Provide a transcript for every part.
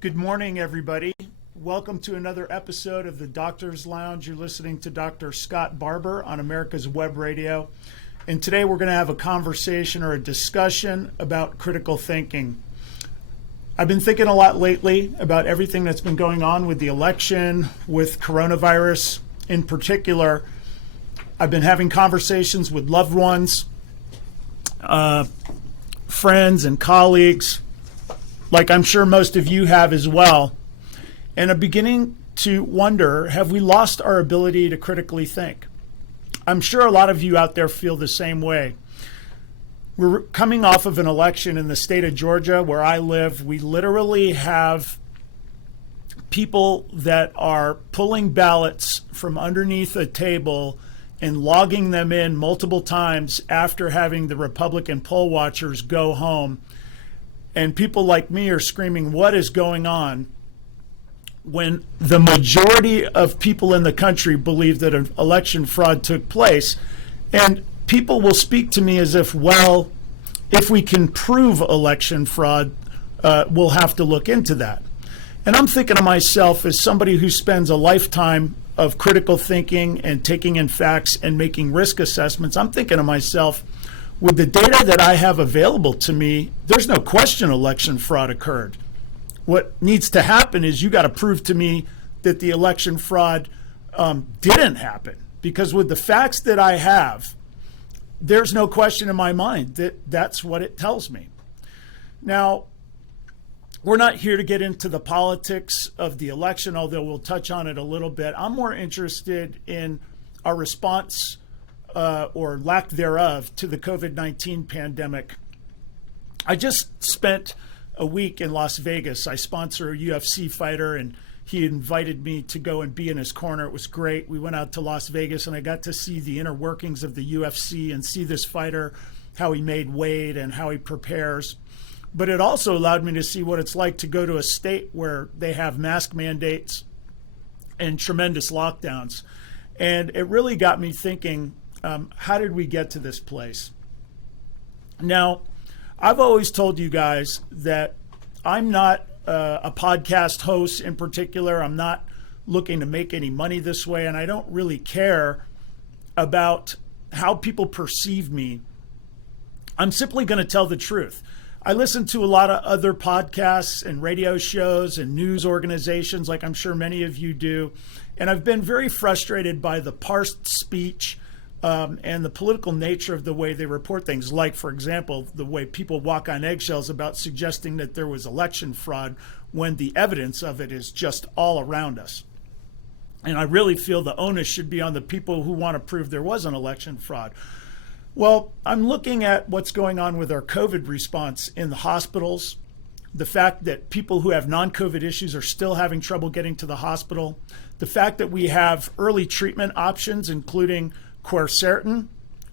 Good morning, everybody. Welcome to another episode of the Doctor's Lounge. You're listening to Dr. Scott Barbour on America's Web Radio. And today we're going to have a conversation or a discussion about critical thinking. I've been thinking a lot lately about everything that's been going on with the election, with coronavirus in particular. I've been having conversations with loved ones, friends and colleagues, like I'm sure most of you have as well. And I'm beginning to wonder, have we lost our ability to critically think? I'm sure a lot of you out there feel the same way. We're coming off of an election in the state of Georgia where I live. We literally have people that are pulling ballots from underneath a table and logging them in multiple times after having the Republican poll watchers go home. And people like me are screaming, what is going on? When the majority of people in the country believe that an election fraud took place. And people will speak to me as if, well, if we can prove election fraud, we'll have to look into that. And I'm thinking to myself, as somebody who spends a lifetime of critical thinking and taking in facts and making risk assessments, I'm thinking to myself, with the data that I have available to me, there's no question election fraud occurred. What needs to happen is you got to prove to me that the election fraud didn't happen. Because with the facts that I have, there's no question in my mind that that's what it tells me. Now, we're not here to get into the politics of the election, although we'll touch on it a little bit. I'm more interested in our response or lack thereof to the COVID-19 pandemic. I just spent a week in Las Vegas. I sponsor a UFC fighter, and he invited me to go and be in his corner. It was great. We went out to Las Vegas, and I got to see the inner workings of the UFC and see this fighter, how he made weight and how he prepares. But it also allowed me to see what it's like to go to a state where they have mask mandates and tremendous lockdowns. And it really got me thinking, how did we get to this place? Now, I've always told you guys that I'm not a podcast host in particular. I'm not looking to make any money this way, and I don't really care about how people perceive me. I'm simply going to tell the truth. I listen to a lot of other podcasts and radio shows and news organizations, like I'm sure many of you do, and I've been very frustrated by the parsed speech and the political nature of the way they report things, like, for example, the way people walk on eggshells about suggesting that there was election fraud when the evidence of it is just all around us. And I really feel the onus should be on the people who want to prove there was an election fraud. Well, I'm looking at what's going on with our COVID response in the hospitals, the fact that people who have non-COVID issues are still having trouble getting to the hospital, the fact that we have early treatment options, including quercetin,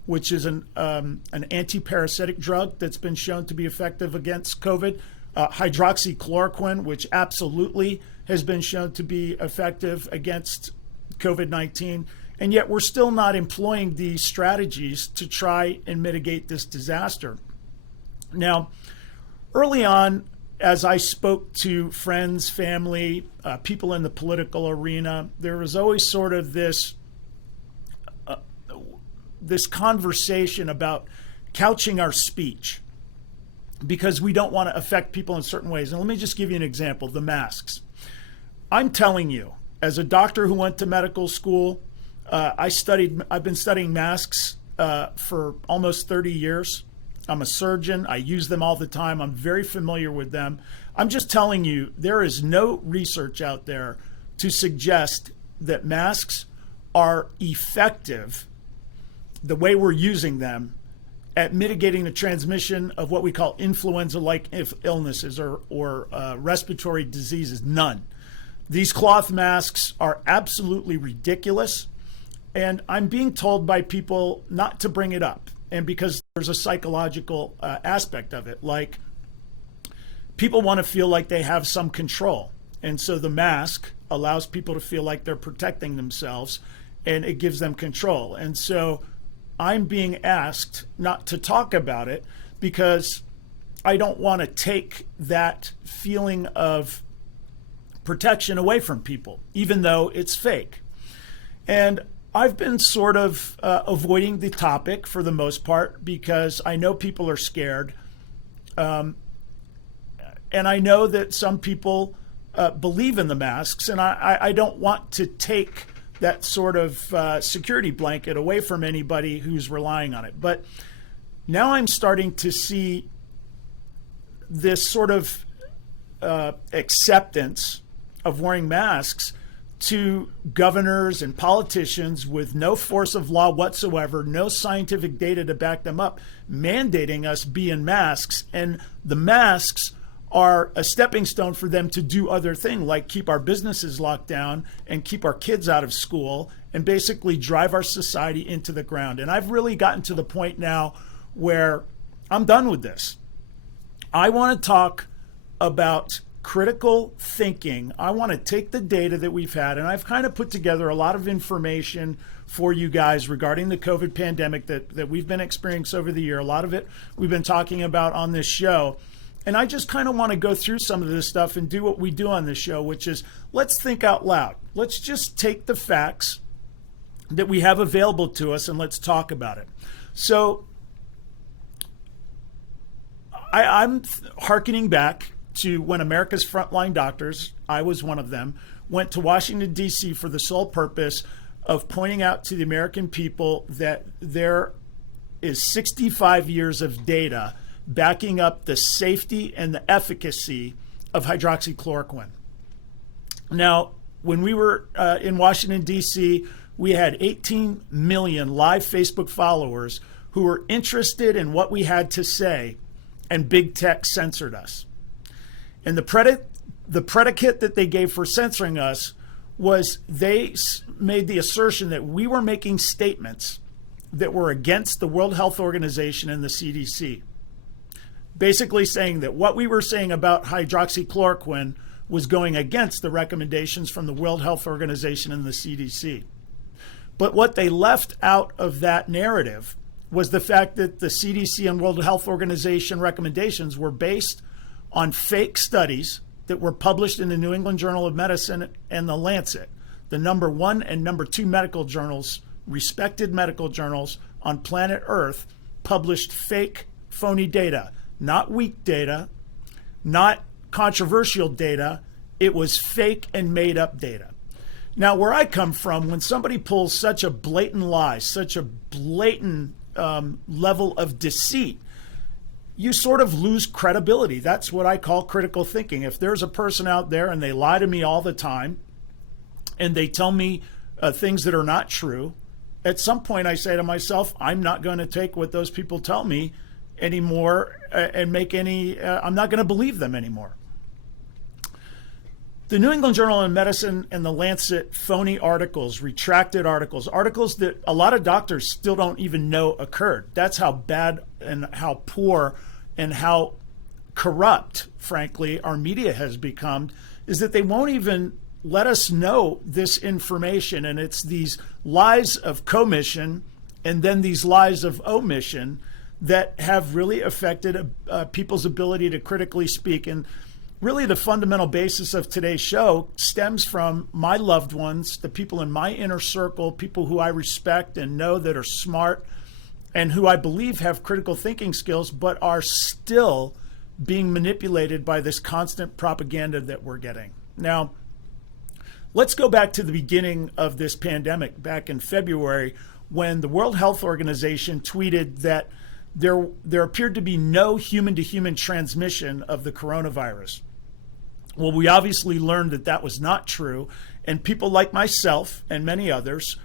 which is an anti-parasitic drug that's been shown to be effective against COVID, hydroxychloroquine, which absolutely has been shown to be effective against COVID-19, and yet we're still not employing these strategies to try and mitigate this disaster. Now, early on, as I spoke to friends, family, people in the political arena, there was always sort of this conversation about couching our speech because we don't want to affect people in certain ways. And let me just give you an example, the masks. I'm telling you, as a doctor who went to medical school, I've been studying masks for almost 30 years. I'm a surgeon. I use them all the time. I'm very familiar with them. I'm just telling you, there is no research out there to suggest that masks are effective the way we're using them at mitigating the transmission of what we call influenza-like illnesses or respiratory diseases. None. These cloth masks are absolutely ridiculous, and I'm being told by people not to bring it up, and because there's a psychological aspect of it, like people want to feel like they have some control, and so the mask allows people to feel like they're protecting themselves, and it gives them control. And so I'm being asked not to talk about it because I don't want to take that feeling of protection away from people, even though it's fake. And I've been sort of avoiding the topic for the most part because I know people are scared. And I know that some people believe in the masks, and I don't want to take that sort of security blanket away from anybody who's relying on it. But now I'm starting to see this sort of acceptance of wearing masks to governors and politicians with no force of law whatsoever, no scientific data to back them up, mandating us be in masks. And the masks are a stepping stone for them to do other things, like keep our businesses locked down and keep our kids out of school and basically drive our society into the ground. And I've really gotten to the point now where I'm done with this. I want to talk about critical thinking. I want to take the data that we've had, and I've kind of put together a lot of information for you guys regarding the COVID pandemic that we've been experiencing over the year. A lot of it we've been talking about on this show. And I just kind of want to go through some of this stuff and do what we do on this show, which is let's think out loud. Let's just take the facts that we have available to us and let's talk about it. So I'm hearkening back to when America's frontline doctors, I was one of them, went to Washington, D.C. for the sole purpose of pointing out to the American people that there is 65 years of data backing up the safety and the efficacy of hydroxychloroquine. Now, when we were in Washington, D.C., we had 18 million live Facebook followers who were interested in what we had to say, and big tech censored us. And the predicate that they gave for censoring us was they made the assertion that we were making statements that were against the World Health Organization and the CDC. Basically saying that what we were saying about hydroxychloroquine was going against the recommendations from the World Health Organization and the CDC. But what they left out of that narrative was the fact that the CDC and World Health Organization recommendations were based on fake studies that were published in the New England Journal of Medicine and the Lancet, the number 1 and number 2 medical journals, respected medical journals on planet Earth, published fake, phony data, not weak data, not controversial data. It was fake and made up data. Now, where I come from, when somebody pulls such a blatant lie, such a blatant level of deceit, you sort of lose credibility. That's what I call critical thinking. If there's a person out there and they lie to me all the time and they tell me things that are not true, at some point I say to myself, I'm not going to take what those people tell me anymore and make any, I'm not going to believe them anymore. The New England Journal of Medicine and the Lancet phony articles, retracted articles, articles that a lot of doctors still don't even know occurred. That's how bad and how poor and how corrupt, frankly, our media has become, is that they won't even let us know this information. And it's these lies of commission and then these lies of omission that have really affected people's ability to critically speak. And really, the fundamental basis of today's show stems from my loved ones, the people in my inner circle, people who I respect and know that are smart and who I believe have critical thinking skills, but are still being manipulated by this constant propaganda that we're getting. Now, let's go back to the beginning of this pandemic, back in February, when the World Health Organization tweeted that there appeared to be no human-to-human transmission of the coronavirus. Well, we obviously learned that that was not true, and people like myself and many others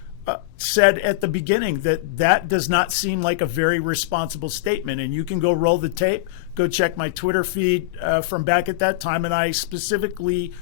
said at the beginning that that does not seem like a very responsible statement. And you can go roll the tape, go check my Twitter feed from back at that time, and I specifically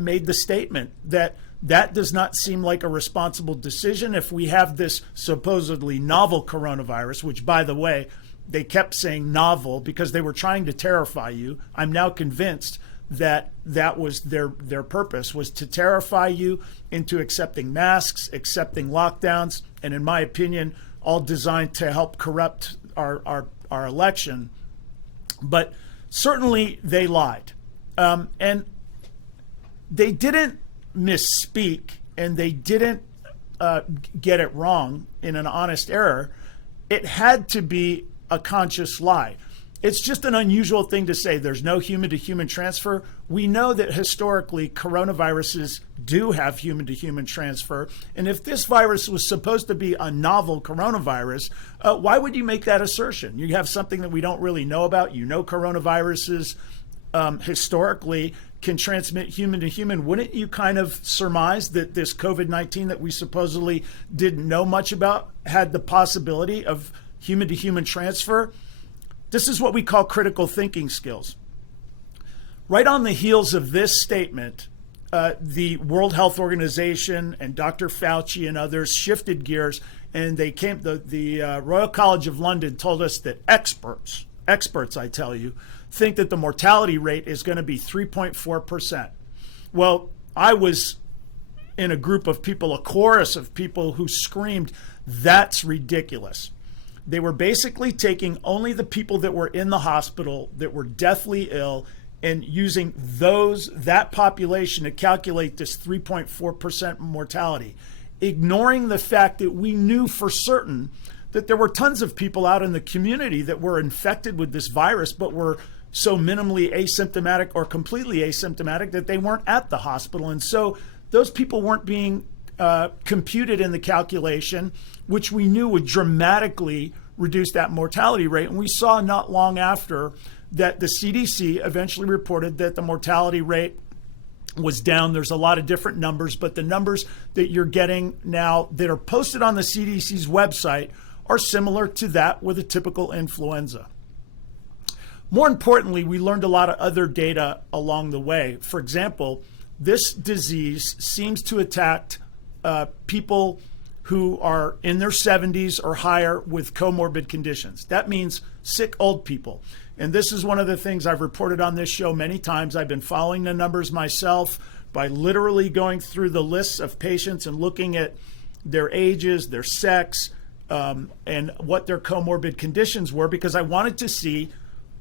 made the statement that that does not seem like a responsible decision if we have this supposedly novel coronavirus, which, by the way, they kept saying novel because they were trying to terrify you. I'm now convinced that that was their purpose, was to terrify you into accepting masks, accepting lockdowns, and in my opinion, all designed to help corrupt our election. But certainly they lied. And they didn't misspeak and they didn't get it wrong in an honest error. It had to be a conscious lie. It's just an unusual thing to say there's no human-to-human transfer. We know that historically coronaviruses do have human-to-human transfer. And if this virus was supposed to be a novel coronavirus, why would you make that assertion? You have something that we don't really know about. You know coronaviruses historically can transmit human-to-human. Wouldn't you kind of surmise that this COVID-19 that we supposedly didn't know much about had the possibility of human-to-human transfer? This is what we call critical thinking skills. Right on the heels of this statement, the World Health Organization and Dr. Fauci and others shifted gears, and they came. The Royal College of London told us that experts, I tell you, think that the mortality rate is going to be 3.4%. Well, I was in a group of people, a chorus of people who screamed, "That's ridiculous." They were basically taking only the people that were in the hospital that were deathly ill and using that population to calculate this 3.4% mortality, ignoring the fact that we knew for certain that there were tons of people out in the community that were infected with this virus but were so minimally asymptomatic or completely asymptomatic that they weren't at the hospital. And so those people weren't being computed in the calculation, which we knew would dramatically reduce that mortality rate. And we saw not long after that the CDC eventually reported that the mortality rate was down. There's a lot of different numbers, but the numbers that you're getting now that are posted on the CDC's website are similar to that with a typical influenza. More importantly, we learned a lot of other data along the way. For example, this disease seems to attack people who are in their 70s or higher with comorbid conditions. That means sick old people. And this is one of the things I've reported on this show many times. I've been following the numbers myself by literally going through the lists of patients and looking at their ages, their sex, and what their comorbid conditions were, because I wanted to see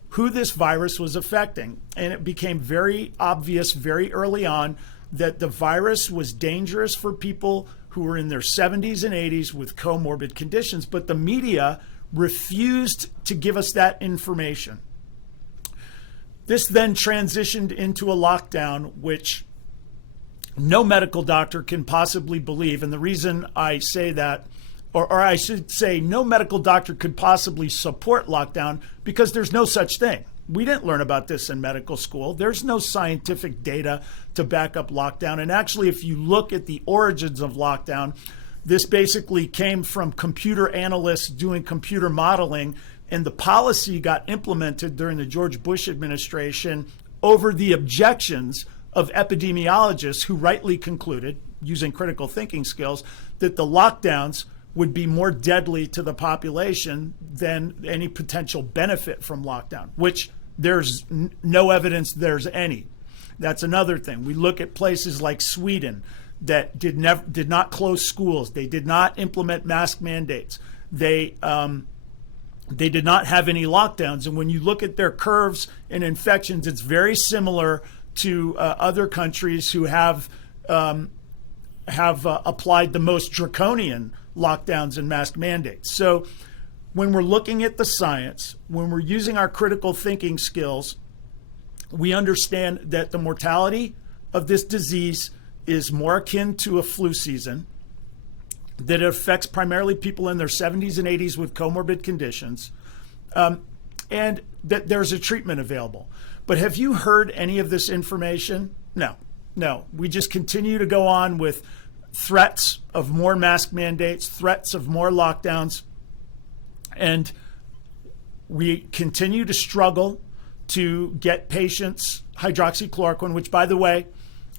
who this virus was affecting. And it became very obvious very early on that the virus was dangerous for people who were in their 70s and 80s with comorbid conditions, but the media refused to give us that information. This then transitioned into a lockdown, which no medical doctor can possibly believe. And the reason I say that, or I should say no medical doctor could possibly support lockdown, because there's no such thing. We didn't learn about this in medical school. There's no scientific data to back up lockdown. And actually, if you look at the origins of lockdown, this basically came from computer analysts doing computer modeling, and the policy got implemented during the George Bush administration over the objections of epidemiologists who rightly concluded, using critical thinking skills, that the lockdowns would be more deadly to the population than any potential benefit from lockdown, which there's no evidence there's any. That's another thing. We look at places like Sweden that did not close schools. They did not implement mask mandates. They did not have any lockdowns. And when you look at their curves and infections, it's very similar to other countries who have applied the most draconian lockdowns and mask mandates. So when we're looking at the science, when we're using our critical thinking skills, we understand that the mortality of this disease is more akin to a flu season, that it affects primarily people in their 70s and 80s with comorbid conditions, and that there's a treatment available. But have you heard any of this information? No. We just continue to go on with threats of more mask mandates, threats of more lockdowns, and we continue to struggle to get patients hydroxychloroquine, which, by the way,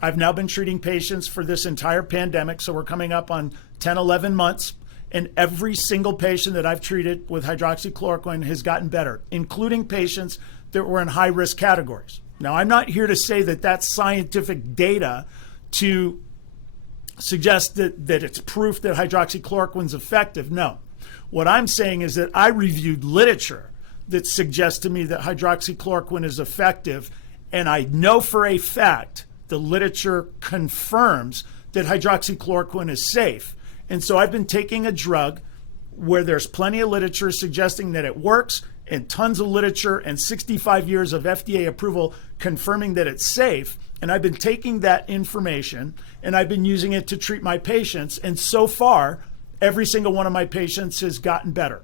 I've now been treating patients for this entire pandemic, so we're coming up on 10, 11 months, and every single patient that I've treated with hydroxychloroquine has gotten better, including patients that were in high-risk categories. Now, I'm not here to say that that's scientific data to suggest that it's proof that hydroxychloroquine is effective. No. What I'm saying is that I reviewed literature that suggests to me that hydroxychloroquine is effective, and I know for a fact the literature confirms that hydroxychloroquine is safe. And so I've been taking a drug where there's plenty of literature suggesting that it works, and tons of literature and 65 years of FDA approval confirming that it's safe. And I've been taking that information and I've been using it to treat my patients. And so far, every single one of my patients has gotten better.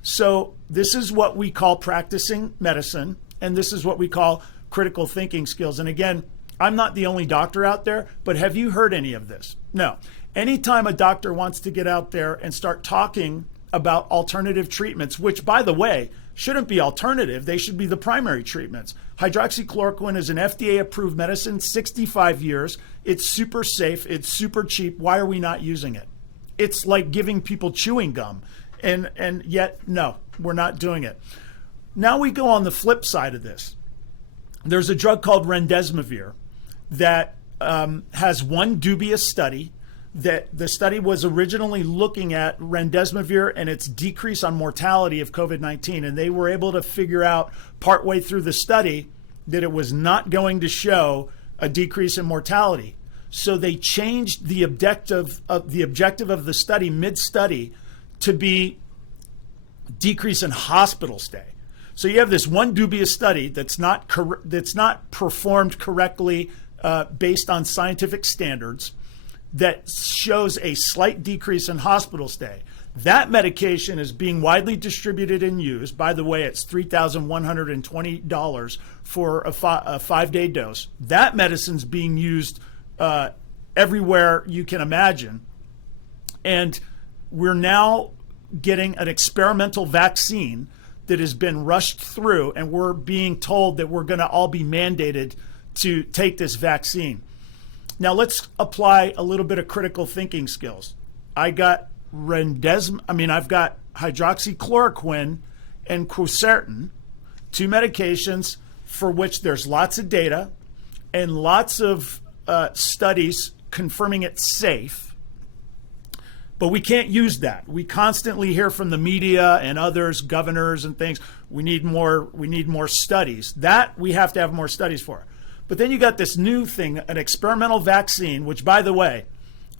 So this is what we call practicing medicine, and this is what we call critical thinking skills. And again, I'm not the only doctor out there, but have you heard any of this? No. Anytime a doctor wants to get out there and start talking about alternative treatments, which, by the way, shouldn't be alternative, they should be the primary treatments. Hydroxychloroquine is an FDA-approved medicine, 65 years. It's super safe. It's super cheap. Why are we not using it? It's like giving people chewing gum, and yet, no, we're not doing it. Now we go on the flip side of this. There's a drug called remdesivir that has one dubious study. That the study was originally looking at remdesivir and its decrease on mortality of COVID-19. And they were able to figure out partway through the study that it was not going to show a decrease in mortality. So they changed the objective of the study mid-study to be decrease in hospital stay. So you have this one dubious study that's not performed correctly based on scientific standards, that shows a slight decrease in hospital stay. That medication is being widely distributed and used. By the way, it's $3,120 for a 5-day dose. That medicine's being used everywhere you can imagine. And we're now getting an experimental vaccine that has been rushed through, and we're being told that we're going to all be mandated to take this vaccine. Now let's apply a little bit of critical thinking skills. I've got hydroxychloroquine and quercetin, two medications for which there's lots of data and lots of studies confirming it's safe. But we can't use that. We constantly hear from the media and others, governors and things, we need more studies. That we have to have more studies for. But then you got this new thing, an experimental vaccine, which, by the way,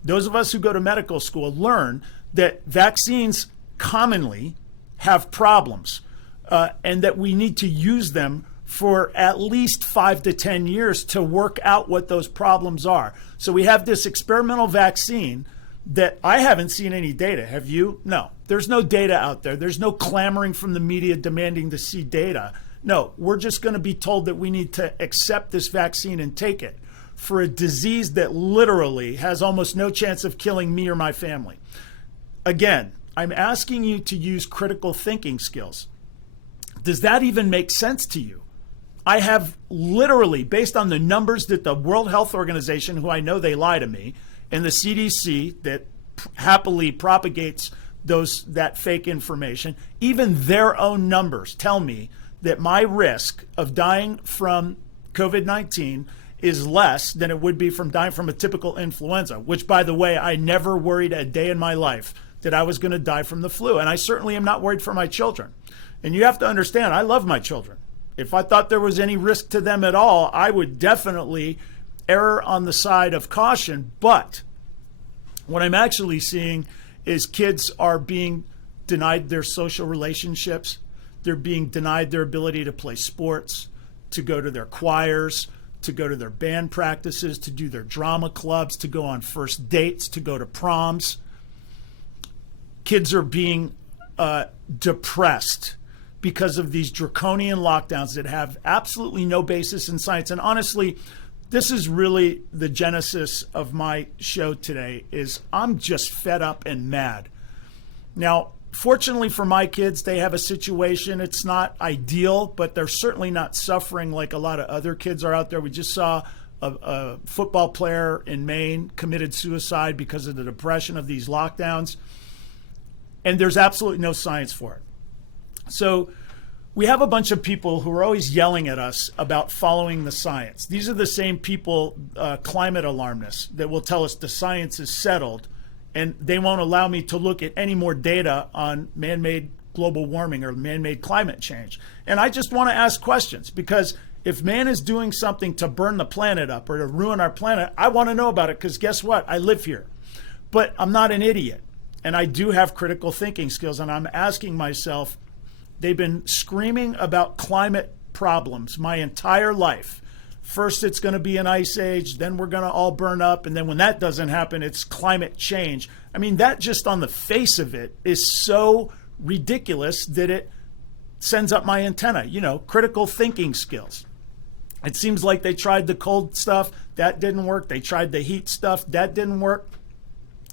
those of us who go to medical school learn that vaccines commonly have problems and that we need to use them for at least 5 to 10 years to work out what those problems are. So we have this experimental vaccine that I haven't seen any data. Have you? No. There's no data out there. There's no clamoring from the media demanding to see data. No, we're just going to be told that we need to accept this vaccine and take it for a disease that literally has almost no chance of killing me or my family. Again, I'm asking you to use critical thinking skills. Does that even make sense to you? I have literally, based on the numbers that the World Health Organization, who I know they lie to me, and the CDC that happily propagates that fake information, even their own numbers tell me that my risk of dying from COVID-19 is less than it would be from dying from a typical influenza, which, by the way, I never worried a day in my life that I was going to die from the flu. And I certainly am not worried for my children. And you have to understand, I love my children. If I thought there was any risk to them at all, I would definitely err on the side of caution. But what I'm actually seeing is kids are being denied their social relationships. They're being denied their ability to play sports, to go to their choirs, to go to their band practices, to do their drama clubs, to go on first dates, to go to proms. Kids are being depressed because of these draconian lockdowns that have absolutely no basis in science. And honestly, this is really the genesis of my show today, is I'm just fed up and mad. Now, fortunately for my kids, they have a situation. It's not ideal, but they're certainly not suffering like a lot of other kids are out there. We just saw a football player in Maine committed suicide because of the depression of these lockdowns. And there's absolutely no science for it. So we have a bunch of people who are always yelling at us about following the science. These are the same people, climate alarmists, that will tell us the science is settled, and they won't allow me to look at any more data on man-made global warming or man-made climate change. And I just want to ask questions, because If man is doing something to burn the planet up or to ruin our planet, I want to know about it because guess what? I live here. But I'm not an idiot. And I do have critical thinking skills. And I'm asking myself, they've been screaming about climate problems my entire life. First, it's going to be an ice age. Then we're going to all burn up. And then when that doesn't happen, it's climate change. I mean, that just on the face of it is so ridiculous that it sends up my antenna. Critical thinking skills. It seems like they tried the cold stuff. That didn't work. They tried the heat stuff. That didn't work.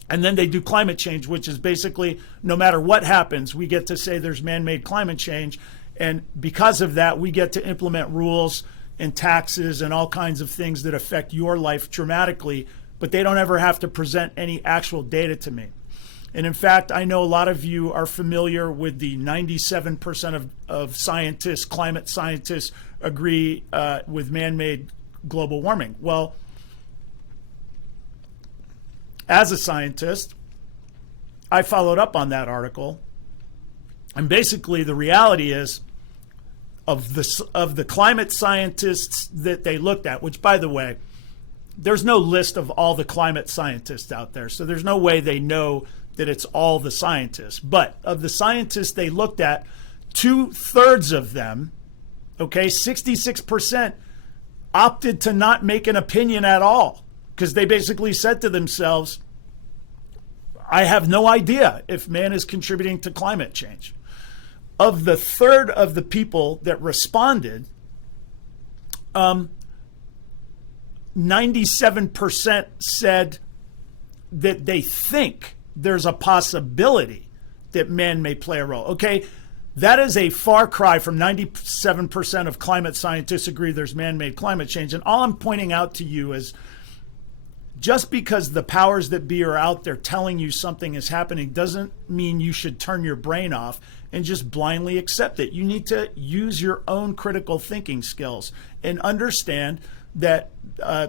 And then they do climate change, which is basically no matter what happens, we get to say there's man-made climate change. And because of that, we get to implement rules and taxes and all kinds of things that affect your life dramatically, but they don't ever have to present any actual data to me. And in fact, I know a lot of you are familiar with the 97% of scientists, climate scientists, agree with man-made global warming. Well, as a scientist, I followed up on that article. And basically the reality is of the climate scientists that they looked at, which by the way, there's no list of all the climate scientists out there. So there's no way they know that it's all the scientists. But of the scientists they looked at, 2/3 of them, 66%, opted to not make an opinion at all because they basically said to themselves, I have no idea if man is contributing to climate change. Of the third of the people that responded, 97% said that they think there's a possibility that man may play a role. Okay, that is a far cry from 97% of climate scientists agree there's man-made climate change. And all I'm pointing out to you is just because the powers that be are out there telling you something is happening doesn't mean you should turn your brain off and just blindly accept it. You need to use your own critical thinking skills and understand that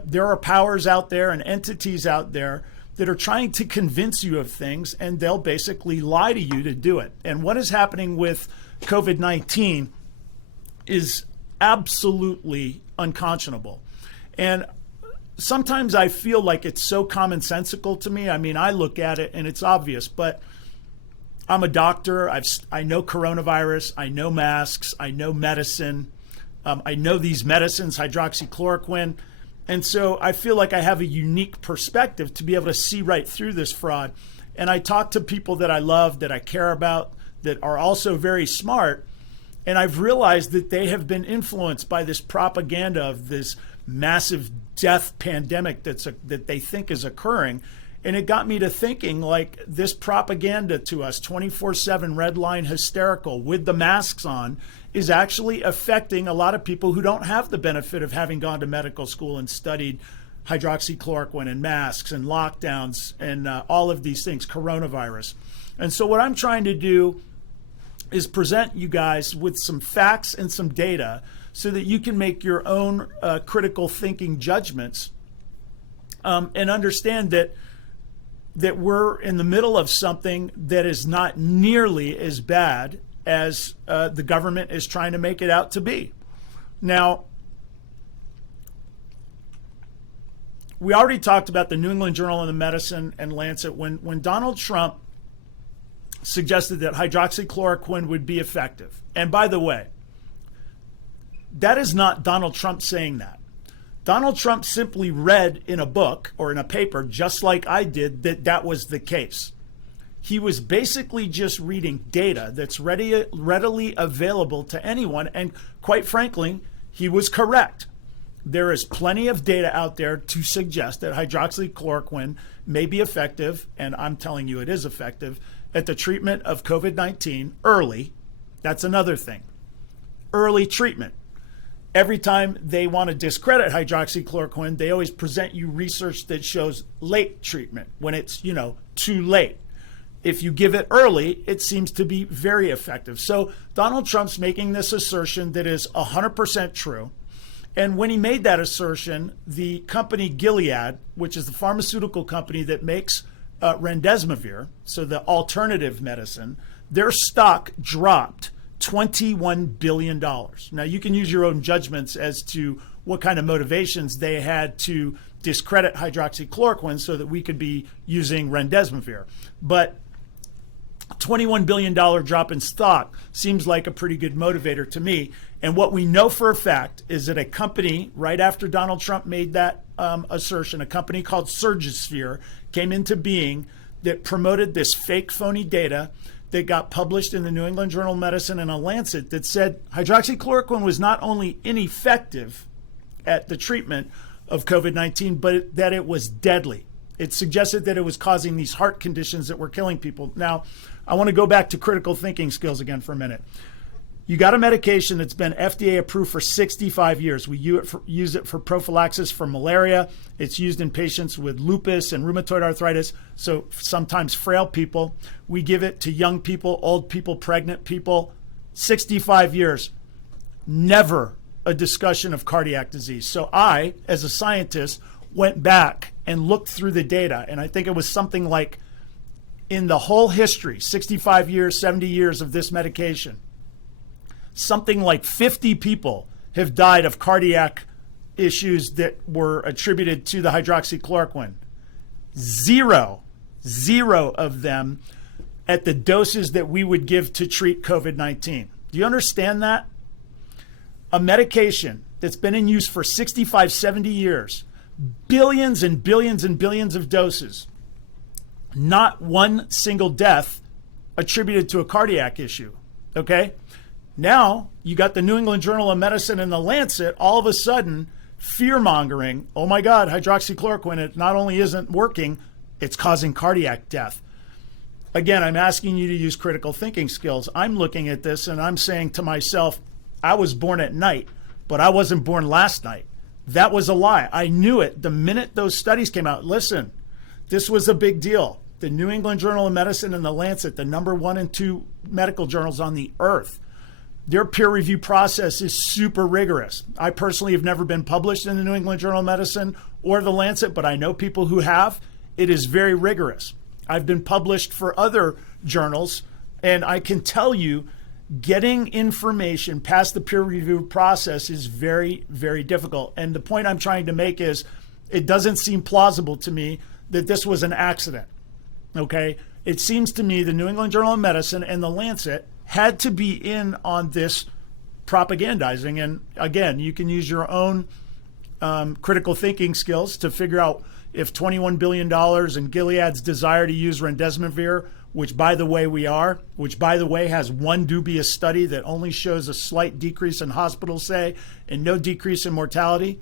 there are powers out there and entities out there that are trying to convince you of things, and they'll basically lie to you to do it. And what is happening with COVID-19 is absolutely unconscionable. And sometimes I feel like it's so commonsensical to me. I mean, I look at it and it's obvious, but I'm a doctor. I know coronavirus. I know masks. I know medicine. I know these medicines, hydroxychloroquine. And so I feel like I have a unique perspective to be able to see right through this fraud. And I talk to people that I love, that I care about, that are also very smart. And I've realized that they have been influenced by this propaganda of this massive death pandemic that they think is occurring. And it got me to thinking, like, this propaganda to us, 24/7 red line hysterical with the masks on, is actually affecting a lot of people who don't have the benefit of having gone to medical school and studied hydroxychloroquine and masks and lockdowns and all of these things, coronavirus. And so what I'm trying to do is present you guys with some facts and some data so that you can make your own critical thinking judgments and understand that we're in the middle of something that is not nearly as bad as the government is trying to make it out to be. Now, we already talked about the New England Journal of Medicine and Lancet. When Donald Trump suggested that hydroxychloroquine would be effective, and by the way, that is not Donald Trump saying that. Donald Trump simply read in a book or in a paper, just like I did, that was the case. He was basically just reading data that's readily available to anyone. And quite frankly, he was correct. There is plenty of data out there to suggest that hydroxychloroquine may be effective, and I'm telling you it is effective, at the treatment of COVID-19 early. That's another thing. Early treatment. Every time they want to discredit hydroxychloroquine, they always present you research that shows late treatment when it's, too late. If you give it early, it seems to be very effective. So Donald Trump's making this assertion that is 100% true. And when he made that assertion, the company Gilead, which is the pharmaceutical company that makes remdesivir, so the alternative medicine, their stock dropped $21 billion. Now, you can use your own judgments as to what kind of motivations they had to discredit hydroxychloroquine so that we could be using remdesivir. But $21 billion drop in stock seems like a pretty good motivator to me. And what we know for a fact is that a company, right after Donald Trump made that assertion, a company called Surgisphere came into being that promoted this fake, phony data that got published in the New England Journal of Medicine and a Lancet that said hydroxychloroquine was not only ineffective at the treatment of COVID-19, but that it was deadly. It suggested that it was causing these heart conditions that were killing people. Now, I want to go back to critical thinking skills again for a minute. You got a medication that's been FDA approved for 65 years. We use it for prophylaxis for malaria. It's used in patients with lupus and rheumatoid arthritis, so sometimes frail people. We give it to young people, old people, pregnant people. 65 years, never a discussion of cardiac disease. So I, as a scientist, went back and looked through the data, and I think it was something like in the whole history, 65 years, 70 years of this medication, something like 50 people have died of cardiac issues that were attributed to the hydroxychloroquine. Zero of them at the doses that we would give to treat COVID-19. Do you understand that? A medication that's been in use for 65, 70 years, billions and billions and billions of doses, not one single death attributed to a cardiac issue, okay? Now, you got the New England Journal of Medicine and the Lancet all of a sudden fear-mongering, oh my God, hydroxychloroquine, it not only isn't working, it's causing cardiac death. Again, I'm asking you to use critical thinking skills. I'm looking at this and I'm saying to myself, I was born at night, but I wasn't born last night. That was a lie. I knew it the minute those studies came out. Listen, this was a big deal. The New England Journal of Medicine and the Lancet, the number 1 and 2 medical journals on the earth, their peer review process is super rigorous. I personally have never been published in the New England Journal of Medicine or the Lancet, but I know people who have. It is very rigorous. I've been published for other journals, and I can tell you getting information past the peer review process is very, very difficult. And the point I'm trying to make is it doesn't seem plausible to me that this was an accident, okay? It seems to me the New England Journal of Medicine and the Lancet had to be in on this propagandizing. And again, you can use your own critical thinking skills to figure out if $21 billion and Gilead's desire to use remdesivir, which by the way we are, which by the way has one dubious study that only shows a slight decrease in hospital stay and no decrease in mortality.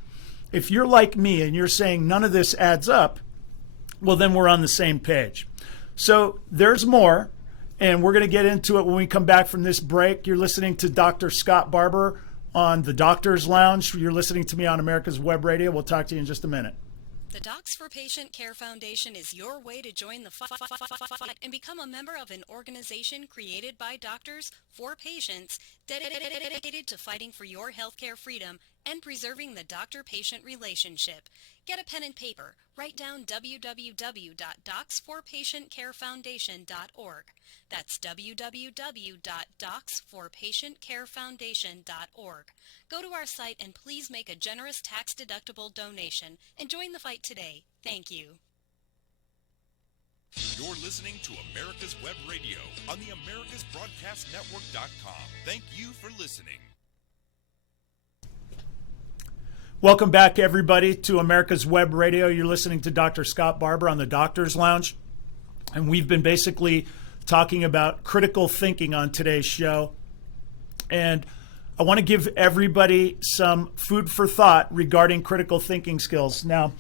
If you're like me and you're saying none of this adds up, well, then we're on the same page. So there's more. And we're going to get into it when we come back from this break. You're listening to Dr. Scott Barbour on the Doctor's Lounge. You're listening to me on America's Web Radio. We'll talk to you in just a minute. The Docs for Patient Care Foundation is your way to join the fight and become a member of an organization created by doctors for patients dedicated to fighting for your healthcare freedom and preserving the doctor-patient relationship. Get a pen and paper. Write down www.docsforpatientcarefoundation.org. That's www.docsforpatientcarefoundation.org. Go to our site and please make a generous tax-deductible donation and join the fight today. Thank you. You're listening to America's Web Radio on the AmericasBroadcastNetwork.com. Thank you for listening. Welcome back, everybody, to America's Web Radio. You're listening to Dr. Scott Barbour on the Doctor's Lounge. And we've been basically talking about critical thinking on today's show. And I want to give everybody some food for thought regarding critical thinking skills. Now,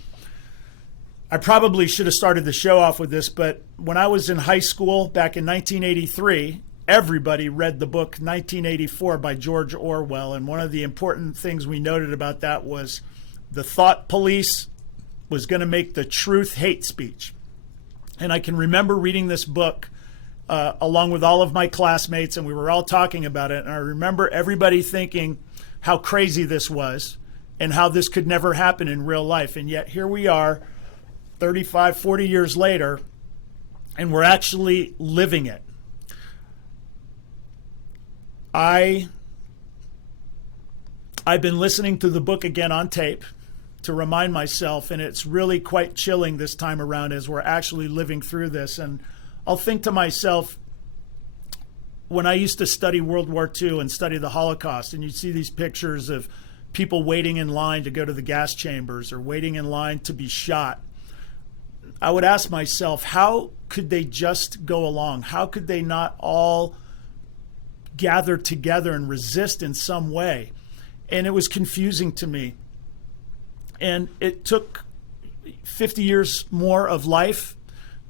I probably should have started the show off with this, but when I was in high school back in 1983, everybody read the book 1984 by George Orwell. And one of the important things we noted about that was the thought police was going to make the truth hate speech. And I can remember reading this book along with all of my classmates, and we were all talking about it. And I remember everybody thinking how crazy this was and how this could never happen in real life. And yet here we are 35, 40 years later, and we're actually living it. I've been listening to the book again on tape to remind myself, and it's really quite chilling this time around as we're actually living through this. And I'll think to myself, when I used to study World War II and study the Holocaust, and you'd see these pictures of people waiting in line to go to the gas chambers or waiting in line to be shot, I would ask myself, how could they just go along? How could they not all gather together and resist in some way? And it was confusing to me. And it took 50 years more of life,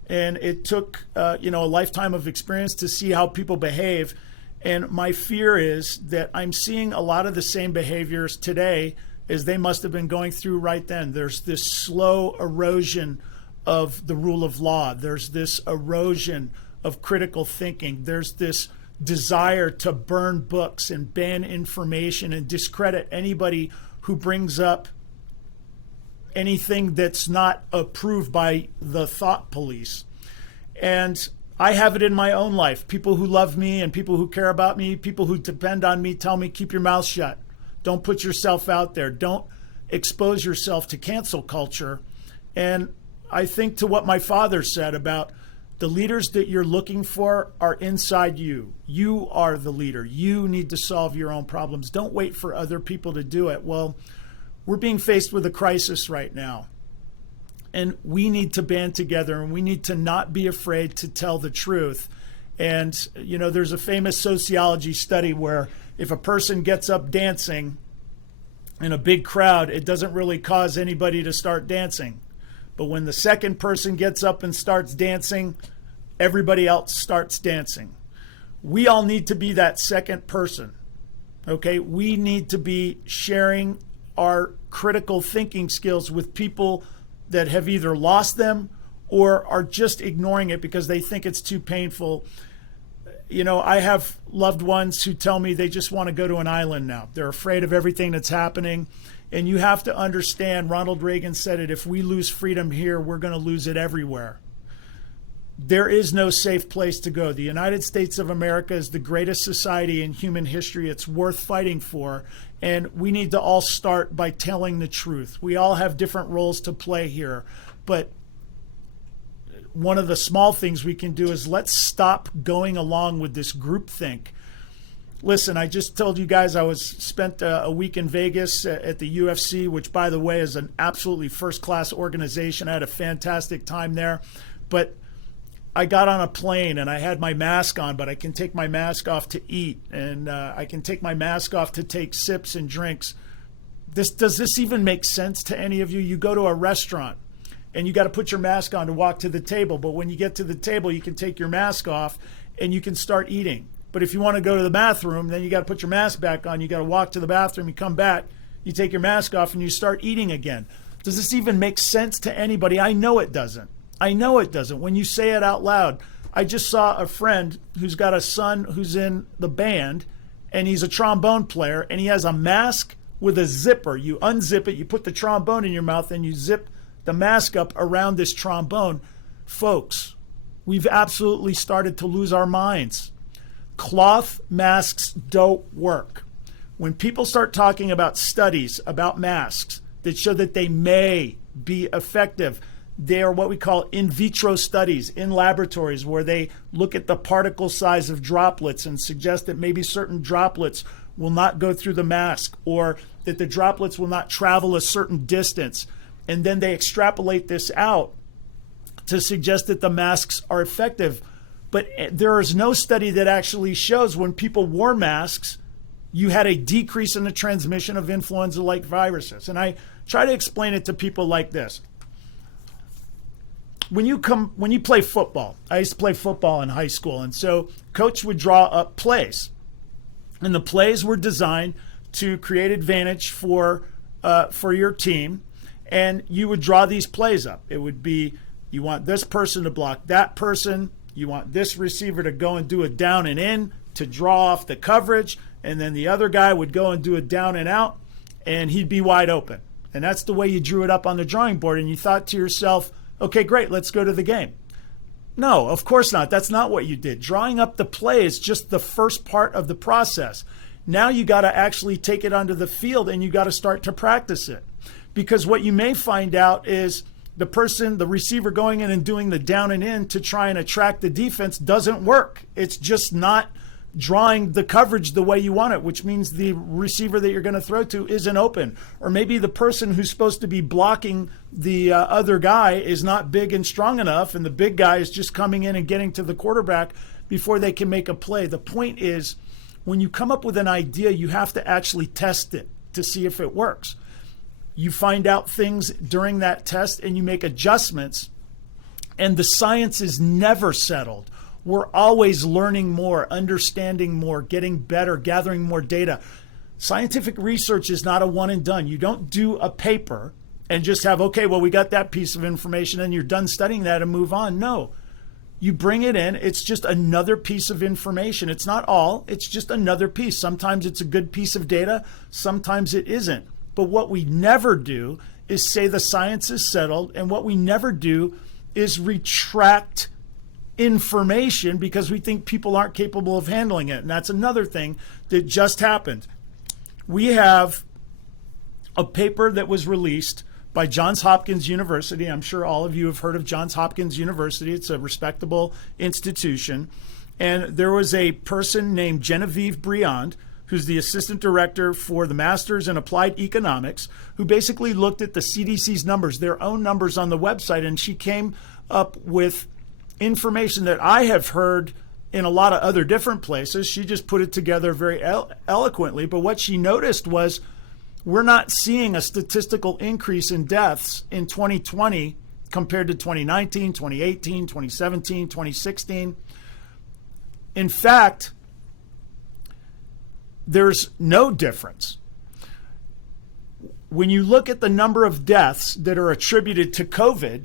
and it took a lifetime of experience to see how people behave. And my fear is that I'm seeing a lot of the same behaviors today as they must have been going through right then. There's this slow erosion of the rule of law. There's this erosion of critical thinking. There's this desire to burn books and ban information and discredit anybody who brings up anything that's not approved by the thought police. And I have it in my own life. People who love me and people who care about me, people who depend on me, tell me, keep your mouth shut. Don't put yourself out there. Don't expose yourself to cancel culture. And I think to what my father said about the leaders that you're looking for are inside you. You are the leader. You need to solve your own problems. Don't wait for other people to do it. Well, we're being faced with a crisis right now. And we need to band together, and we need to not be afraid to tell the truth. And, there's a famous sociology study where if a person gets up dancing in a big crowd, it doesn't really cause anybody to start dancing. But when the second person gets up and starts dancing, everybody else starts dancing. We all need to be that second person, okay? We need to be sharing our critical thinking skills with people that have either lost them or are just ignoring it because they think it's too painful. I have loved ones who tell me they just want to go to an island now. They're afraid of everything that's happening. And you have to understand, Ronald Reagan said it, if we lose freedom here, we're going to lose it everywhere. There is no safe place to go. The United States of America is the greatest society in human history. It's worth fighting for. And we need to all start by telling the truth. We all have different roles to play here. But one of the small things we can do is let's stop going along with this groupthink. Listen, I just told you guys I spent a week in Vegas at the UFC, which, by the way, is an absolutely first-class organization. I had a fantastic time there. But I got on a plane and I had my mask on, but I can take my mask off to eat, and I can take my mask off to take sips and drinks. Does this even make sense to any of you? You go to a restaurant and you got to put your mask on to walk to the table. But when you get to the table, you can take your mask off and you can start eating. But if you want to go to the bathroom, then you got to put your mask back on. You got to walk to the bathroom, you come back, you take your mask off, and you start eating again. Does this even make sense to anybody? I know it doesn't. I know it doesn't. When you say it out loud, I just saw a friend who's got a son who's in the band, and he's a trombone player, and he has a mask with a zipper. You unzip it, you put the trombone in your mouth, and you zip the mask up around this trombone. Folks, we've absolutely started to lose our minds. Cloth masks don't work. When people start talking about studies about masks that show that they may be effective, they are what we call in vitro studies in laboratories where they look at the particle size of droplets and suggest that maybe certain droplets will not go through the mask or that the droplets will not travel a certain distance. And then they extrapolate this out to suggest that the masks are effective. But there is no study that actually shows when people wore masks, you had a decrease in the transmission of influenza-like viruses. And I try to explain it to people like this. When you play football, I used to play football in high school, and so coach would draw up plays. And the plays were designed to create advantage for your team, and you would draw these plays up. It would be, you want this person to block that person, you want this receiver to go and do a down and in to draw off the coverage, and then the other guy would go and do a down and out, and he'd be wide open. And that's the way you drew it up on the drawing board, and you thought to yourself, okay, great, let's go to the game. No, of course not. That's not what you did. Drawing up the play is just the first part of the process. Now you got to actually take it onto the field and you got to start to practice it. Because what you may find out is the receiver going in and doing the down and in to try and attract the defense doesn't work. It's just not drawing the coverage the way you want it, which means the receiver that you're going to throw to isn't open. Or maybe the person who's supposed to be blocking the other guy is not big and strong enough, and the big guy is just coming in and getting to the quarterback before they can make a play. The point is, when you come up with an idea, you have to actually test it to see if it works. You find out things during that test and you make adjustments, and the science is never settled. We're always learning more, understanding more, getting better, gathering more data. Scientific research is not a one and done. You don't do a paper and just have, okay, well, we got that piece of information and you're done studying that and move on. No, you bring it in. It's just another piece of information. It's not all, it's just another piece. Sometimes it's a good piece of data. Sometimes it isn't. But what we never do is say the science is settled. And what we never do is retract information because we think people aren't capable of handling it. And that's another thing that just happened. We have a paper that was released by Johns Hopkins University. I'm sure all of you have heard of Johns Hopkins University. It's a respectable institution. And there was a person named Genevieve Briand, who's the assistant director for the Masters in Applied Economics, who basically looked at the CDC's numbers, their own numbers on the website, and she came up with information that I have heard in a lot of other different places. She just put it together very eloquently. But what she noticed was we're not seeing a statistical increase in deaths in 2020 compared to 2019, 2018, 2017, 2016. In fact, there's no difference. When you look at the number of deaths that are attributed to COVID,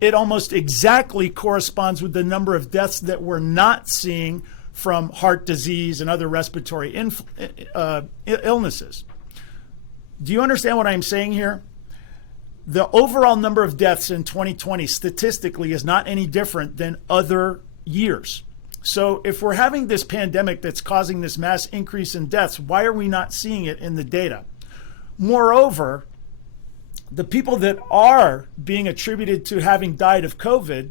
it almost exactly corresponds with the number of deaths that we're not seeing from heart disease and other respiratory illnesses. Do you understand what I'm saying here? The overall number of deaths in 2020 statistically is not any different than other years. So if we're having this pandemic that's causing this mass increase in deaths, why are we not seeing it in the data? Moreover, the people that are being attributed to having died of COVID,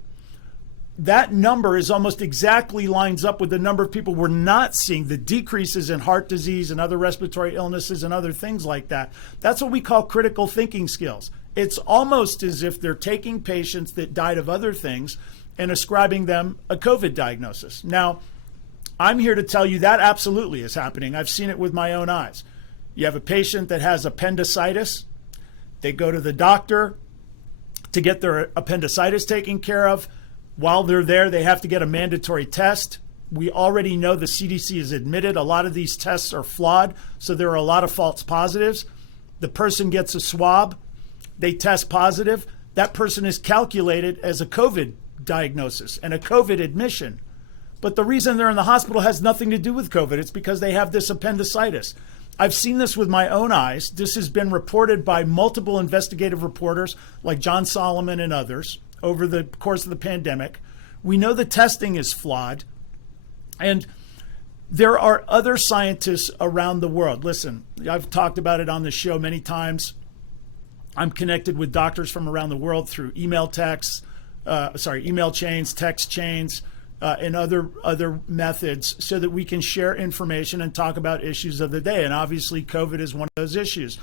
that number is almost exactly lines up with the number of people we're not seeing, the decreases in heart disease and other respiratory illnesses and other things like that. That's what we call critical thinking skills. It's almost as if they're taking patients that died of other things and ascribing them a COVID diagnosis. Now, I'm here to tell you that absolutely is happening. I've seen it with my own eyes. You have a patient that has appendicitis. They go to the doctor to get their appendicitis taken care of. While they're there, they have to get a mandatory test. We already know the CDC has admitted a lot of these tests are flawed, so there are a lot of false positives. The person gets a swab. They test positive. That person is calculated as a COVID diagnosis and a COVID admission. But the reason they're in the hospital has nothing to do with COVID. It's because they have this appendicitis. I've seen this with my own eyes. This has been reported by multiple investigative reporters like John Solomon and others over the course of the pandemic. We know the testing is flawed. And there are other scientists around the world. Listen, I've talked about it on the show many times. I'm connected with doctors from around the world through email chains, text chains, and other methods so that we can share information and talk about issues of the day. And obviously, COVID is one of those issues.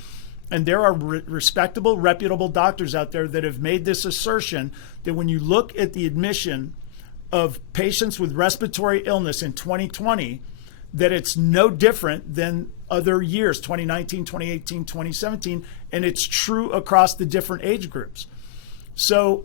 And there are respectable, reputable doctors out there that have made this assertion that when you look at the admission of patients with respiratory illness in 2020, that it's no different than other years, 2019, 2018, 2017, and it's true across the different age groups. So,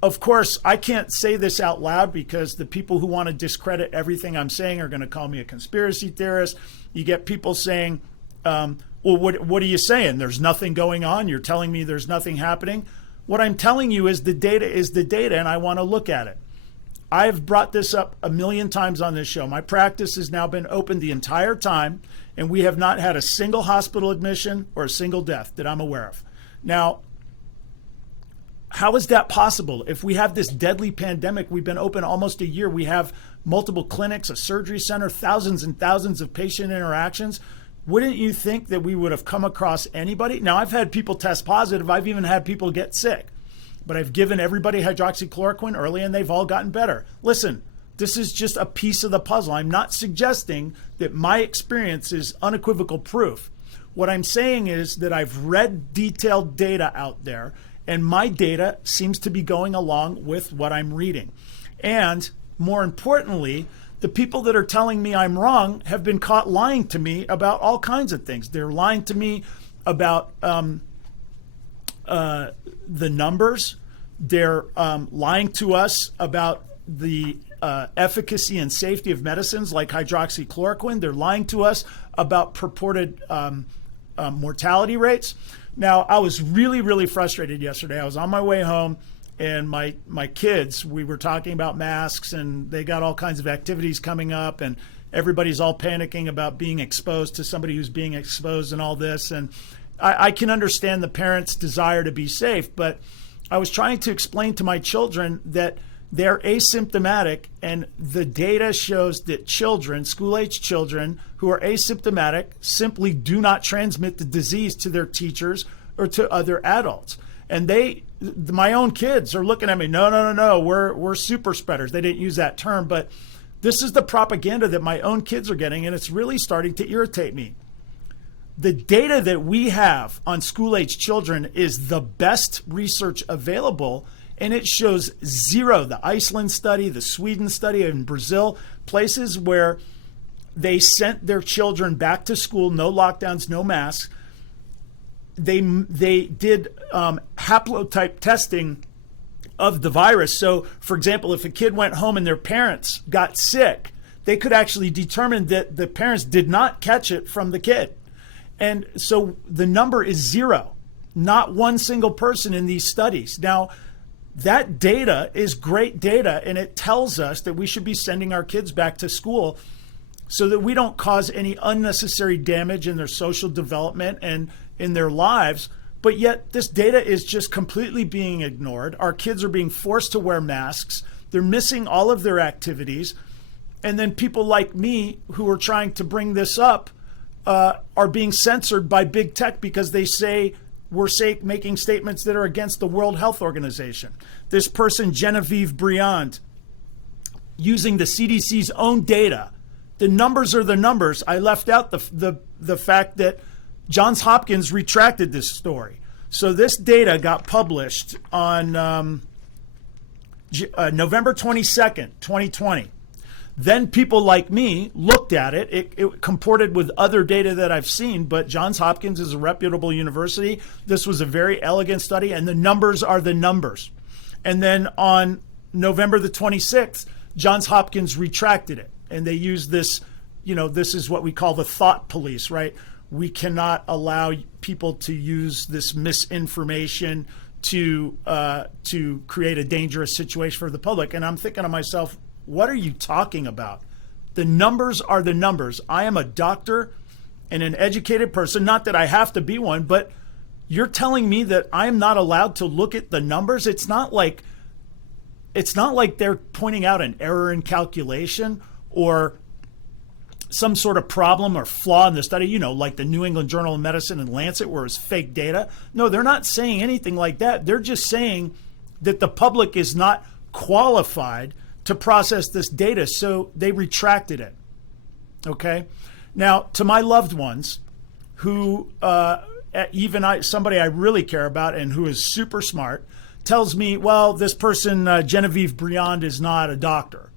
of course, I can't say this out loud because the people who want to discredit everything I'm saying are going to call me a conspiracy theorist. You get people saying, well, what are you saying? There's nothing going on. You're telling me there's nothing happening. What I'm telling you is the data, and I want to look at it. I've brought this up a million times on this show. My practice has now been open the entire time, and we have not had a single hospital admission or a single death that I'm aware of. Now, How is that possible? If we have this deadly pandemic, we've been open almost a year. We have multiple clinics, a surgery center, thousands and thousands of patient interactions. Wouldn't you think that we would have come across anybody? Now, I've had people test positive. I've even had people get sick. But I've given everybody hydroxychloroquine early and they've all gotten better. Listen, this is just a piece of the puzzle. I'm not suggesting that my experience is unequivocal proof. What I'm saying is that I've read detailed data out there, and my data seems to be going along with what I'm reading. And more importantly, the people that are telling me I'm wrong have been caught lying to me about all kinds of things. They're lying to me about the numbers. They're lying to us about the efficacy and safety of medicines like hydroxychloroquine. They're lying to us about purported mortality rates. Now, I was really, really frustrated yesterday. I was on my way home, and my kids, we were talking about masks, and they got all kinds of activities coming up, and everybody's all panicking about being exposed to somebody who's being exposed and all this. And I can understand the parents' desire to be safe, but I was trying to explain to my children that they're asymptomatic, and the data shows that children, school-age children who are asymptomatic, simply do not transmit the disease to their teachers or to other adults. And my own kids are looking at me, no, we're super spreaders. They didn't use that term, but this is the propaganda that my own kids are getting, and it's really starting to irritate me. The data that we have on school-age children is the best research available, and it shows zero. The Iceland study, the Sweden study, in Brazil, places where they sent their children back to school, no lockdowns, no masks. They did haplotype testing of the virus. So, for example, if a kid went home and their parents got sick, they could actually determine that the parents did not catch it from the kid. And so the number is zero, not one single person in these studies. Now, that data is great data, and it tells us that we should be sending our kids back to school so that we don't cause any unnecessary damage in their social development and in their lives. But yet this data is just completely being ignored. Our kids are being forced to wear masks. They're missing all of their activities. And then people like me who are trying to bring this up are being censored by big tech because they say we're making statements that are against the World Health Organization. This person, Genevieve Briand, using the CDC's own data. The numbers are the numbers. I left out the fact that Johns Hopkins retracted this story. So this data got published on November 22nd, 2020. Then people like me looked at it. It comported with other data that I've seen, but Johns Hopkins is a reputable university. This was a very elegant study, and the numbers are the numbers. And then on November the 26th, Johns Hopkins retracted it. And they used this, this is what we call the thought police, right? We cannot allow people to use this misinformation to create a dangerous situation for the public. And I'm thinking to myself, what are you talking about? The numbers are the numbers. I am a doctor and an educated person. Not that I have to be one, but you're telling me that I'm not allowed to look at the numbers? It's not like they're pointing out an error in calculation or some sort of problem or flaw in the study, like the New England Journal of Medicine and Lancet where it's fake data. No, they're not saying anything like that. They're just saying that the public is not qualified to process this data, so they retracted it. Okay? Now, to my loved ones who, somebody I really care about and who is super smart, tells me, well, this person, Genevieve Briand, is not a doctor.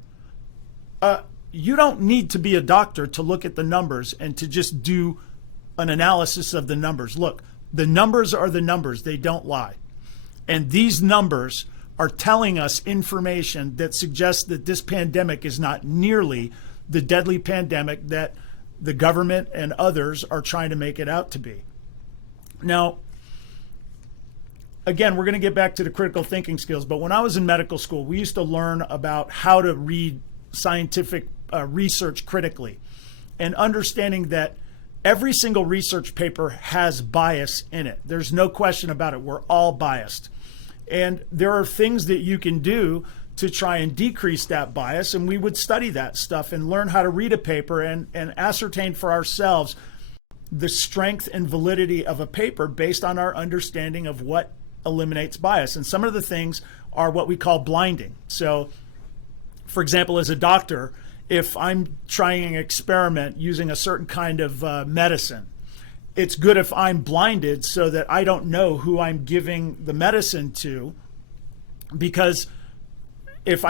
You don't need to be a doctor to look at the numbers and to just do an analysis of the numbers. Look, the numbers are the numbers. They don't lie. And these numbers are telling us information that suggests that this pandemic is not nearly the deadly pandemic that the government and others are trying to make it out to be. Now, again, we're going to get back to the critical thinking skills, but when I was in medical school, we used to learn about how to read scientific research critically and understanding that every single research paper has bias in it. There's no question about it. We're all biased. And there are things that you can do to try and decrease that bias. And we would study that stuff and learn how to read a paper and ascertain for ourselves the strength and validity of a paper based on our understanding of what eliminates bias. And some of the things are what we call blinding. So, for example, as a doctor, if I'm trying an experiment using a certain kind of medicine, it's good if I'm blinded so that I don't know who I'm giving the medicine to, because if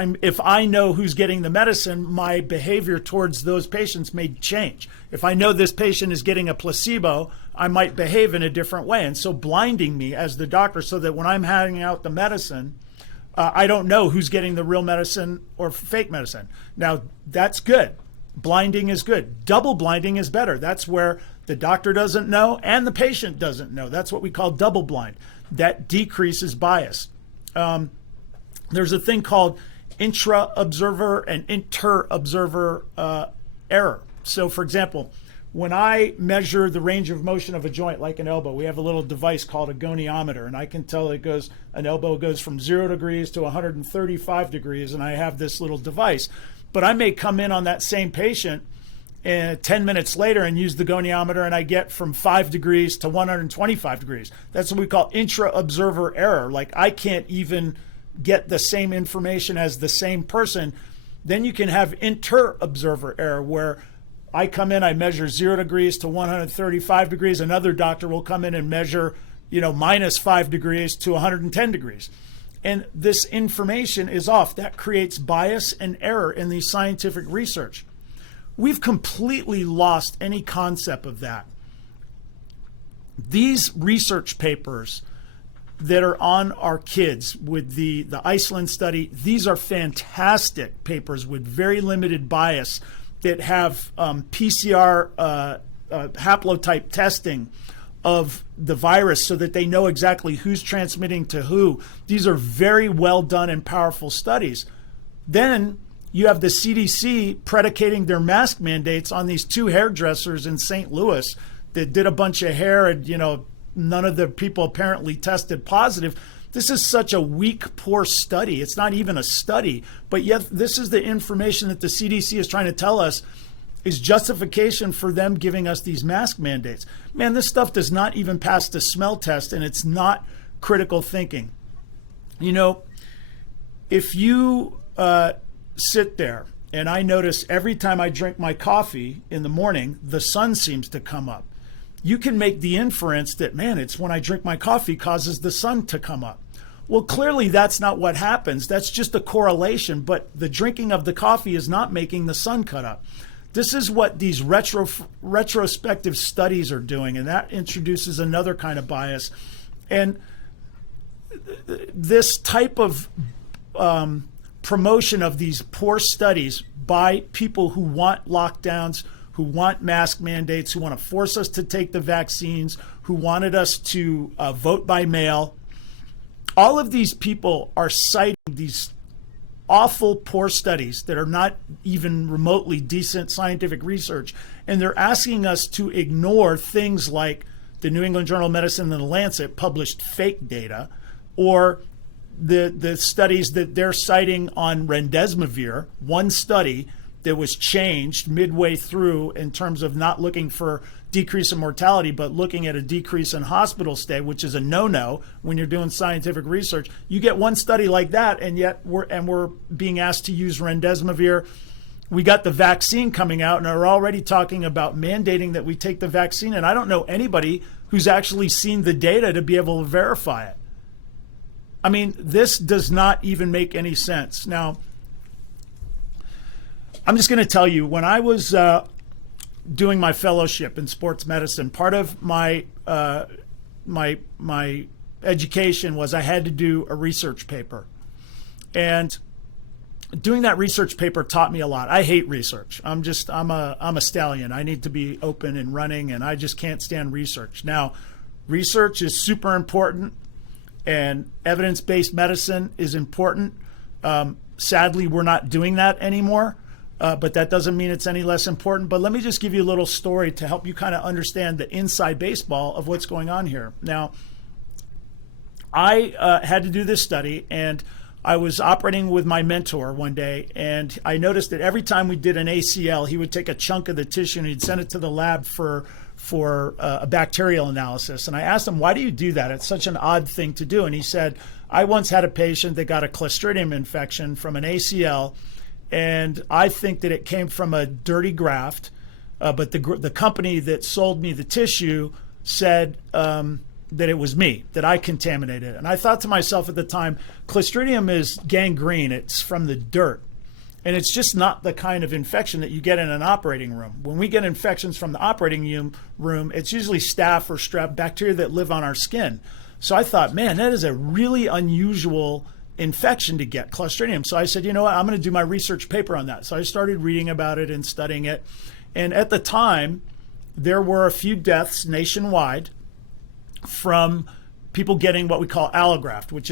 I know who's getting the medicine, my behavior towards those patients may change. If I know this patient is getting a placebo, I might behave in a different way. And so blinding me as the doctor so that when I'm handing out the medicine, I don't know who's getting the real medicine or fake medicine. Now, that's good. Blinding is good. Double blinding is better. That's where the doctor doesn't know and the patient doesn't know. That's what we call double blind. That decreases bias. There's a thing called intra-observer and inter-observer error. So, for example, when I measure the range of motion of a joint, like an elbow, we have a little device called a goniometer, and I can tell an elbow goes from 0 degrees to 135 degrees, and I have this little device. But I may come in on that same patient 10 minutes later and use the goniometer, and I get from 5 degrees to 125 degrees. That's what we call intra-observer error. Like, I can't even get the same information as the same person. Then you can have inter-observer error, where I come in, I measure 0 degrees to 135 degrees. Another doctor will come in and measure, minus 5 degrees to 110 degrees. And this information is off. That creates bias and error in the scientific research. We've completely lost any concept of that. These research papers that are on our kids with the Iceland study, these are fantastic papers with very limited bias that have PCR haplotype testing of the virus so that they know exactly who's transmitting to who. These are very well done and powerful studies. Then you have the CDC predicating their mask mandates on these 2 hairdressers in St. Louis that did a bunch of hair, and none of the people apparently tested positive. This is such a weak, poor study. It's not even a study, but yet this is the information that the CDC is trying to tell us is justification for them giving us these mask mandates. Man, this stuff does not even pass the smell test, and it's not critical thinking. If you sit there, and I notice every time I drink my coffee in the morning, the sun seems to come up. You can make the inference that, man, it's when I drink my coffee causes the sun to come up. Well, clearly that's not what happens. That's just a correlation, but the drinking of the coffee is not making the sun cut up. This is what these retrospective studies are doing, and that introduces another kind of bias. And this type of promotion of these poor studies by people who want lockdowns, who want mask mandates, who want to force us to take the vaccines, who wanted us to vote by mail. All of these people are citing these awful, poor studies that are not even remotely decent scientific research, and they're asking us to ignore things like the New England Journal of Medicine and the Lancet published fake data, or the studies that they're citing on remdesivir, one study that was changed midway through in terms of not looking for decrease in mortality, but looking at a decrease in hospital stay, which is a no-no when you're doing scientific research. You get one study like that, and yet we're being asked to use remdesivir. We got the vaccine coming out, and are already talking about mandating that we take the vaccine, and I don't know anybody who's actually seen the data to be able to verify it. I mean, this does not even make any sense. Now, I'm just going to tell you, when I was doing my fellowship in sports medicine, part of my my education was I had to do a research paper, and doing that research paper taught me a lot. I hate research. I'm a stallion. I need to be open and running, and I just can't stand research. Now, research is super important, and evidence-based medicine is important. Sadly, we're not doing that anymore. But that doesn't mean it's any less important. But let me just give you a little story to help you kind of understand the inside baseball of what's going on here. Now, I had to do this study, and I was operating with my mentor one day, and I noticed that every time we did an ACL, he would take a chunk of the tissue and he'd send it to the lab for a bacterial analysis. And I asked him, why do you do that? It's such an odd thing to do. And he said, I once had a patient that got a Clostridium infection from an ACL, and I think that it came from a dirty graft, but the company that sold me the tissue said that it was me, that I contaminated it. And I thought to myself at the time, Clostridium is gangrene. It's from the dirt. And it's just not the kind of infection that you get in an operating room. When we get infections from the operating room, it's usually staph or strep, bacteria that live on our skin. So I thought, man, that is a really unusual infection to get, Clostridium. So I said, you know what, I'm going to do my research paper on that. So I started reading about it and studying it. And at the time, there were a few deaths nationwide from people getting what we call allograft, which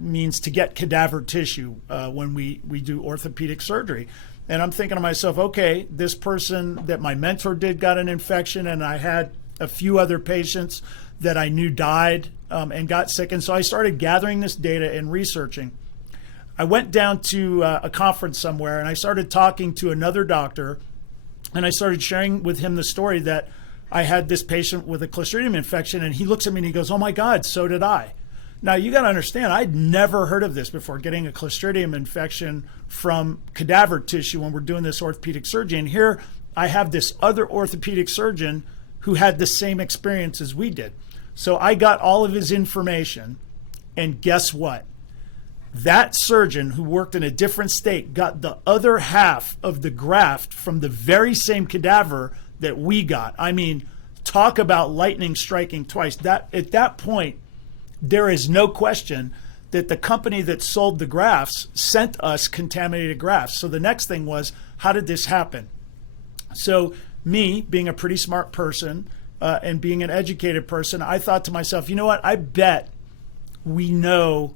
means to get cadaver tissue when we do orthopedic surgery. And I'm thinking to myself, okay, this person that my mentor did got an infection, and I had a few other patients that I knew died and got sick. And so I started gathering this data and researching. I went down to a conference somewhere, and I started talking to another doctor, and I started sharing with him the story that I had this patient with a Clostridium infection, and he looks at me and he goes, oh my God, so did I. Now you got to understand, I'd never heard of this before, getting a Clostridium infection from cadaver tissue when we're doing this orthopedic surgery. And here I have this other orthopedic surgeon who had the same experience as we did. So I got all of his information, and guess what? That surgeon who worked in a different state got the other half of the graft from the very same cadaver that we got. I mean, talk about lightning striking twice. At that point, there is no question that the company that sold the grafts sent us contaminated grafts. So the next thing was, how did this happen? So me, being a pretty smart person and being an educated person, I thought to myself, you know what? I bet we know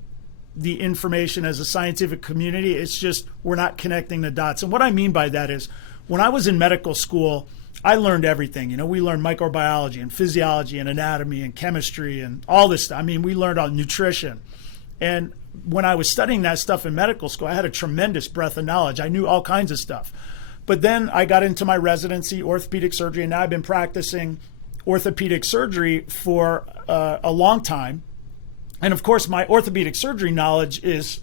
the information as a scientific community. It's just we're not connecting the dots. And what I mean by that is, when I was in medical school, I learned everything. You know, we learned microbiology and physiology and anatomy and chemistry and all this stuff. I mean, we learned on nutrition. And when I was studying that stuff in medical school, I had a tremendous breadth of knowledge. I knew all kinds of stuff. But then I got into my residency, orthopedic surgery, and now I've been practicing orthopedic surgery for a long time. And of course, my orthopedic surgery knowledge is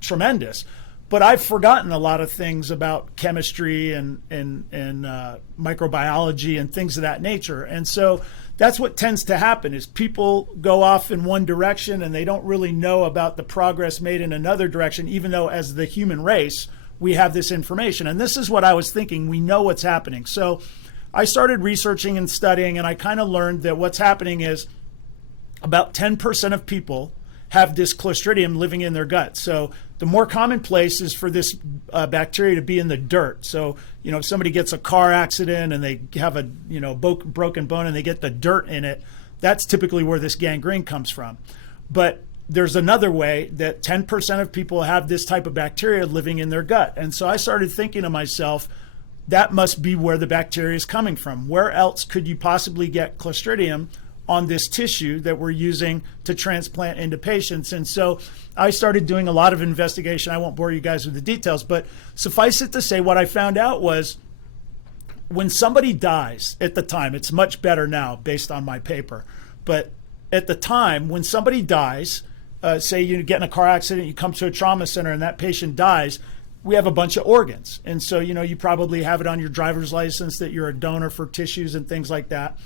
tremendous. But I've forgotten a lot of things about chemistry and microbiology and things of that nature. And so that's what tends to happen, is people go off in one direction and they don't really know about the progress made in another direction, even though as the human race, we have this information. And this is what I was thinking. We know what's happening. So I started researching and studying, and I kind of learned that what's happening is about 10% of people have this Clostridium living in their gut. So the more common place is for this bacteria to be in the dirt. So, you know, if somebody gets a car accident and they have a, broken bone and they get the dirt in it, that's typically where this gangrene comes from. But there's another way that 10% of people have this type of bacteria living in their gut. And so I started thinking to myself, that must be where the bacteria is coming from. Where else could you possibly get Clostridium on this tissue that we're using to transplant into patients? And so I started doing a lot of investigation. I won't bore you guys with the details, but suffice it to say, what I found out was, when somebody dies at the time, it's much better now based on my paper, but at the time when somebody dies, say you get in a car accident, you come to a trauma center and that patient dies, we have a bunch of organs. And so, you probably have it on your driver's license that you're a donor for tissues and things like that.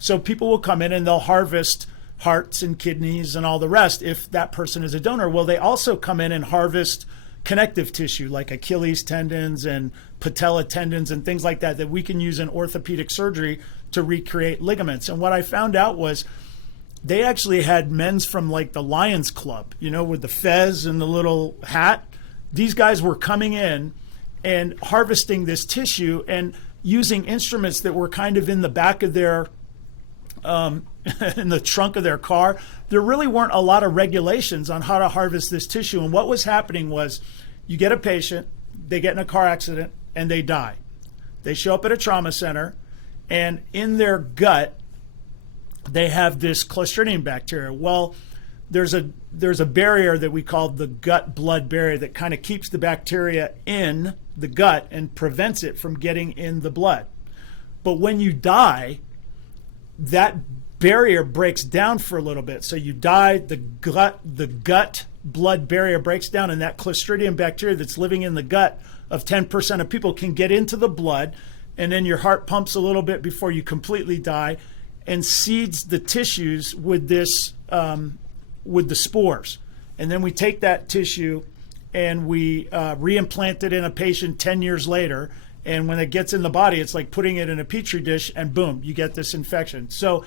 So people will come in and they'll harvest hearts and kidneys and all the rest if that person is a donor. Well, they also come in and harvest connective tissue like Achilles tendons and patella tendons and things like that we can use in orthopedic surgery to recreate ligaments. And what I found out was they actually had men's from like the Lions Club, with the fez and the little hat. These guys were coming in and harvesting this tissue and using instruments that were kind of in the back of their in the trunk of their car. There really weren't a lot of regulations on how to harvest this tissue. And what was happening was, you get a patient, they get in a car accident, and they die. They show up at a trauma center, and in their gut, they have this Clostridium bacteria. Well, there's a barrier that we call the gut-blood barrier that kind of keeps the bacteria in the gut and prevents it from getting in the blood. But when you die, that barrier breaks down for a little bit. So you die, the gut-blood barrier breaks down, and that Clostridium bacteria that's living in the gut of 10% of people can get into the blood, and then your heart pumps a little bit before you completely die and seeds the tissues with this with the spores. And then we take that tissue and we reimplant it in a patient 10 years later. And when it gets in the body, it's like putting it in a petri dish and boom, you get this infection. So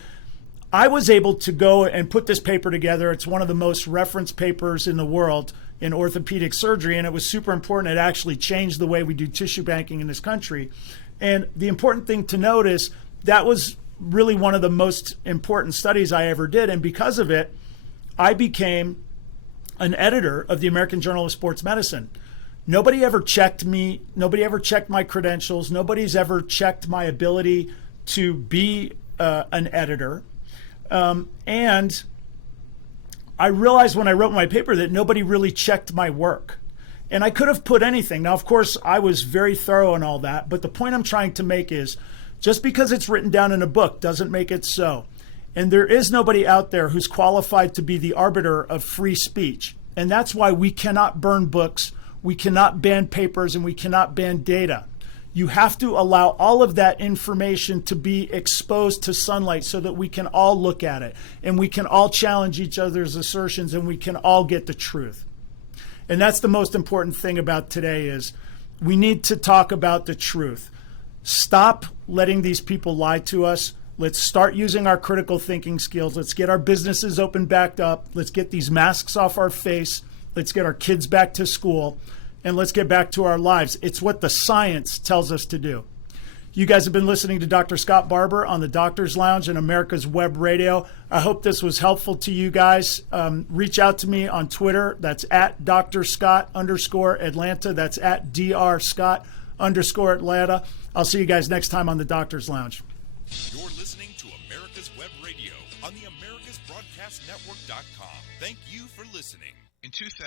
I was able to go and put this paper together. It's one of the most referenced papers in the world in orthopedic surgery. And it was super important. It actually changed the way we do tissue banking in this country. And the important thing to note is that was really one of the most important studies I ever did. And because of it, I became an editor of the American Journal of Sports Medicine. Nobody ever checked me. Nobody ever checked my credentials. Nobody's ever checked my ability to be an editor. And I realized when I wrote my paper that nobody really checked my work. And I could have put anything. Now, of course, I was very thorough in all that. But the point I'm trying to make is just because it's written down in a book doesn't make it so. And there is nobody out there who's qualified to be the arbiter of free speech. And that's why we cannot burn books, we cannot ban papers, and we cannot ban data. You have to allow all of that information to be exposed to sunlight so that we can all look at it and we can all challenge each other's assertions and we can all get the truth. And that's the most important thing about today is we need to talk about the truth. Stop letting these people lie to us. Let's start using our critical thinking skills. Let's get our businesses open back up. Let's get these masks off our face. Let's get our kids back to school. And let's get back to our lives. It's what the science tells us to do. You guys have been listening to Dr. Scott Barbour on the Doctor's Lounge and America's Web Radio. I hope this was helpful to you guys. Reach out to me on Twitter. That's at Dr. Scott _Atlanta. That's at Dr. Scott _Atlanta. I'll see you guys next time on the Doctor's Lounge. You're listening to America's Web Radio on the AmericasBroadcastNetwork.com. Thank you for listening. In 2000